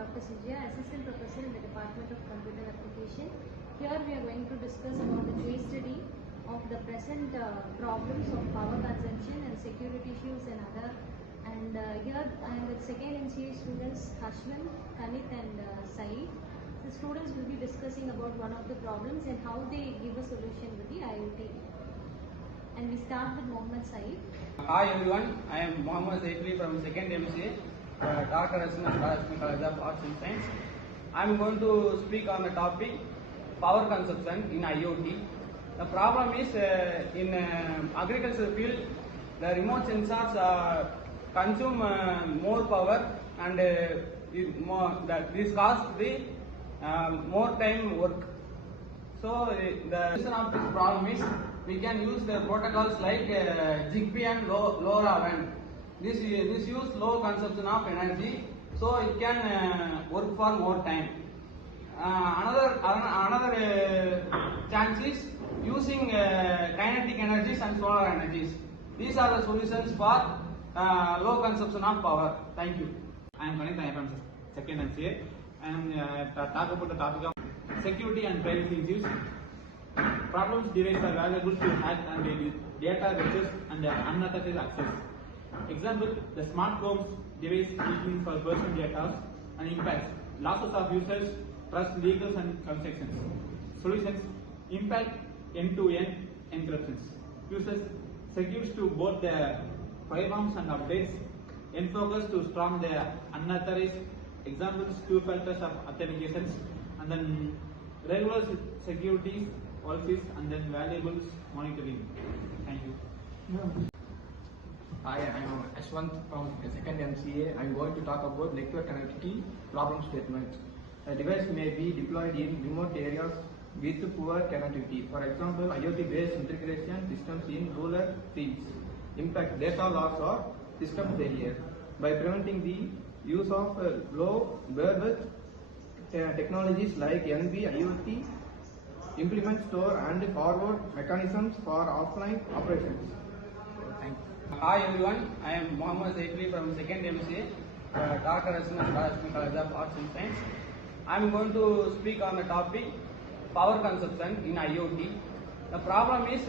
Dr. Sujya, Assistant Professor in the Department of Computer Application. Here we are going to discuss about the case study of the present problems of power consumption and security issues and other. And here I am with second MCA students Hashman, Kanit and Saeed. The students will be discussing about one of the problems and how they give a solution with the IoT. And we start with Mohammed Saeed. Hi everyone, I am Mohammed Saeed from second MCA, Dr. Asman College of Arts and Science. I am going to speak on the topic power consumption in IoT. The problem is in agricultural field, the remote sensors consume more power and this costs the more time work. So the solution of this problem is we can use the protocols like Zigbee and LoRaWAN. This use low consumption of energy, so it can work for more time. Another chance is using kinetic energies and solar energies. These are the solutions for low consumption of power. Thank you. I am Kanit. I am from second MCA. I am talk about the topic of security and privacy issues. Problems devices are valuable to hack and data access and unauthorized access. Example: the smart homes device using for personal data and impacts losses of users, trust, legal and transactions. Solutions: impact end-to-end encryptions. Users secures to both the firewalls and updates. Focus to strong the unauthorized. Examples: two factors of authentications, and then regular securities policies, and then valuables monitoring. Thank you. Hi, I am Ashwant from second MCA. I am going to talk about network connectivity problem statement. A device may be deployed in remote areas with poor connectivity. For example, IoT-based integration systems in rural fields impact data loss or system failure. By preventing the use of low bandwidth technologies like NB IoT, implement store and forward mechanisms for offline operations. Thank you. Hi everyone, I am Mohammed Saeed from second MCA, Dr. Asman College of Arts and Science. I am going to speak on the topic power consumption in IoT. The problem is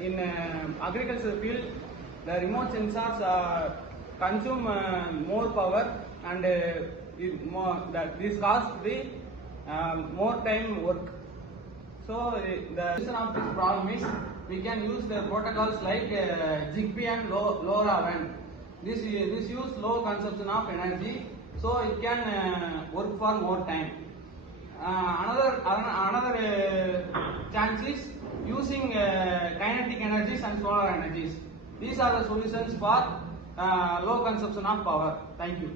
in agricultural field, the remote sensors consume more power and this costs the more time work. So the solution of this problem is we can use the protocols like Zigbee and LoRaWAN. This use low consumption of energy, so it can work for more time. Another chance is using kinetic energies and solar energies. These are the solutions for low consumption of power. Thank you.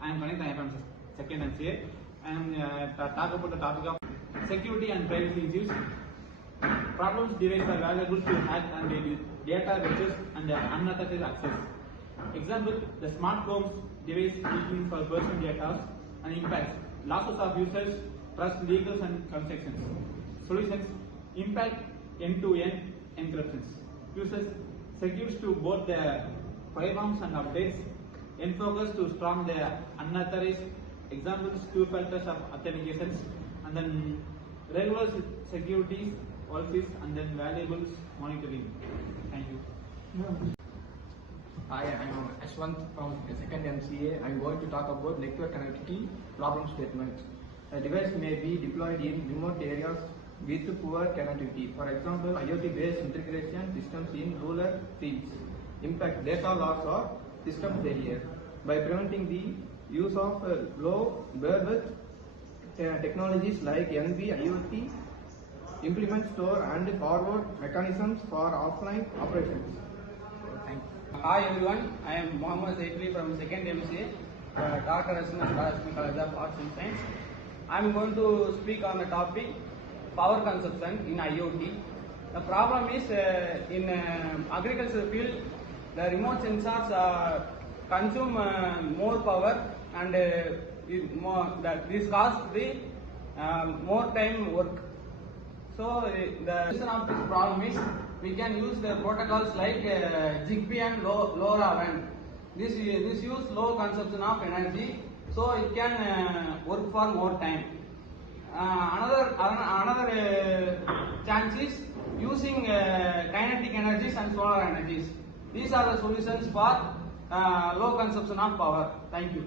I am Kanit. I am from second MCA. I am talk about the topic of security and privacy issues. Problems devices are valuable to hack and data access and unauthorized access. Example: the smart homes device using for personal data and impacts losses of users, trust, legal and transactions. Solutions: impact end-to-end encryptions. Users secures to both the firewalls and updates. Focus to strong the unauthorized. Examples: two factors of authentications, and then regular securities policies, and then valuables monitoring. Thank you. Hi, I am Ashwant from second MCA. I am going to talk about network connectivity problem statement. A device may be deployed in remote areas with poor connectivity. For example, IoT-based integration systems in rural fields impact data loss or system failure. By preventing the use of low bandwidth technologies like NB IoT, implement store and forward mechanisms for offline operations. Thank you. Hi everyone, I am Mohammed Saeed from second MCA, Dr. Asman College of Arts and Science. I am going to speak on the topic power consumption in IoT. The problem is in agricultural field, the remote sensors consume more power and this costs the more time work. So the solution of this problem is we can use the protocols like Zigbee and LoRaWAN. This use low consumption of energy, so it can work for more time. Another chance is using kinetic energies and solar energies. These are the solutions for low consumption of power. Thank you.